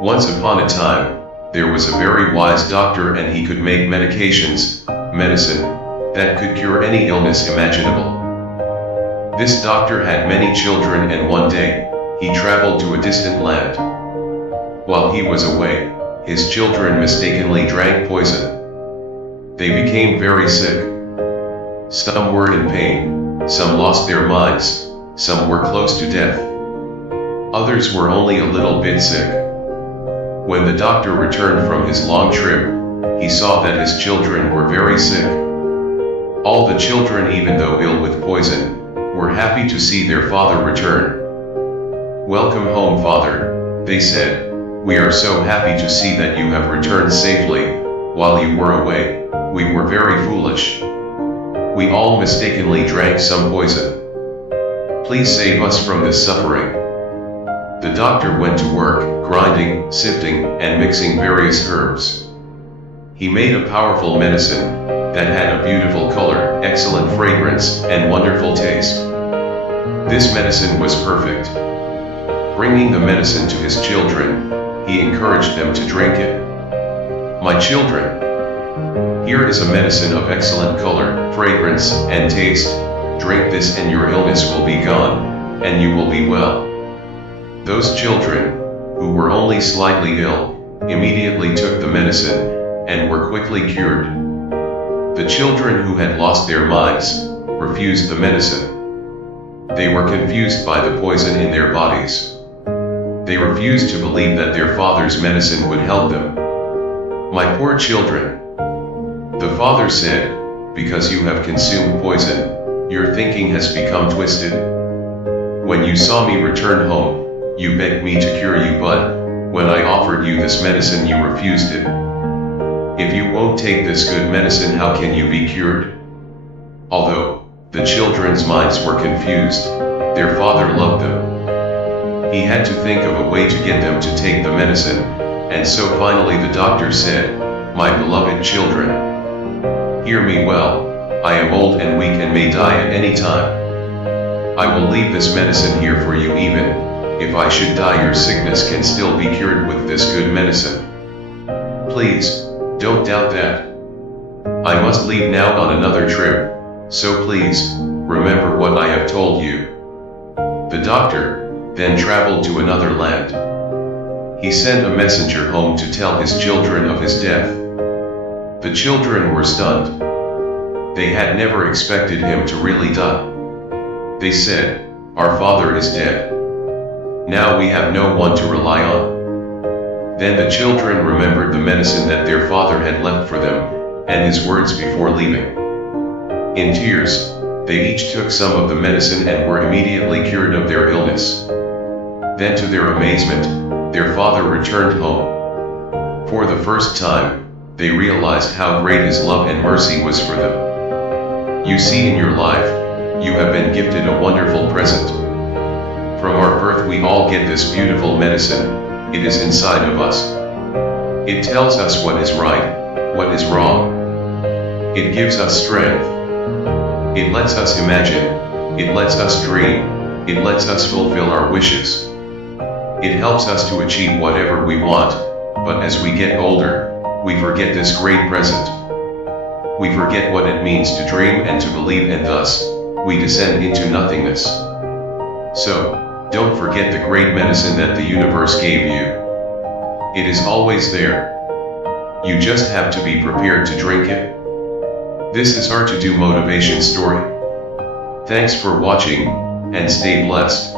Once upon a time, there was a very wise doctor, and he could make medications, medicine, that could cure any illness imaginable. This doctor had many children, and one day, he traveled to a distant land. While he was away, his children mistakenly drank poison. They became very sick. Some were in pain, some lost their minds, some were close to death. Others were only a little bit sick. When the doctor returned from his long trip, he saw that his children were very sick. All the children, even though ill with poison, were happy to see their father return. "Welcome home, father," they said. "We are so happy to see that you have returned safely. While you were away, we were very foolish. We all mistakenly drank some poison. Please save us from this suffering." The doctor went to work, grinding, sifting, and mixing various herbs. He made a powerful medicine that had a beautiful color, excellent fragrance, and wonderful taste. This medicine was perfect. Bringing the medicine to his children, he encouraged them to drink it. "My children, here is a medicine of excellent color, fragrance, and taste. Drink this and your illness will be gone, and you will be well." Those children, who were only slightly ill, immediately took the medicine, and were quickly cured. The children who had lost their minds, refused the medicine. They were confused by the poison in their bodies. They refused to believe that their father's medicine would help them. "My poor children," the father said, "because you have consumed poison, your thinking has become twisted. When you saw me return home, you begged me to cure you, but when I offered you this medicine you refused it. If you won't take this good medicine, how can you be cured?" Although the children's minds were confused, their father loved them. He had to think of a way to get them to take the medicine, and so finally the doctor said, "My beloved children, hear me well. I am old and weak and may die at any time. I will leave this medicine here for you. Even if I should die, your sickness can still be cured with this good medicine. Please, don't doubt that. I must leave now on another trip, so please, remember what I have told you." The doctor then traveled to another land. He sent a messenger home to tell his children of his death. The children were stunned. They had never expected him to really die. They said, "Our father is dead. Now we have no one to rely on." Then the children remembered the medicine that their father had left for them, and his words before leaving. In tears, they each took some of the medicine and were immediately cured of their illness. Then to their amazement, their father returned home. For the first time, they realized how great his love and mercy was for them. You see, in your life, you have been gifted a wonderful present. From our birth we all get this beautiful medicine. It is inside of us. It tells us what is right, what is wrong. It gives us strength. It lets us imagine. It lets us dream. It lets us fulfill our wishes. It helps us to achieve whatever we want, but as we get older, we forget this great present. We forget what it means to dream and to believe, and thus, we descend into nothingness. So, don't forget the great medicine that the universe gave you. It is always there. You just have to be prepared to drink it. This is our To Do Motivation story. Thanks for watching, and stay blessed.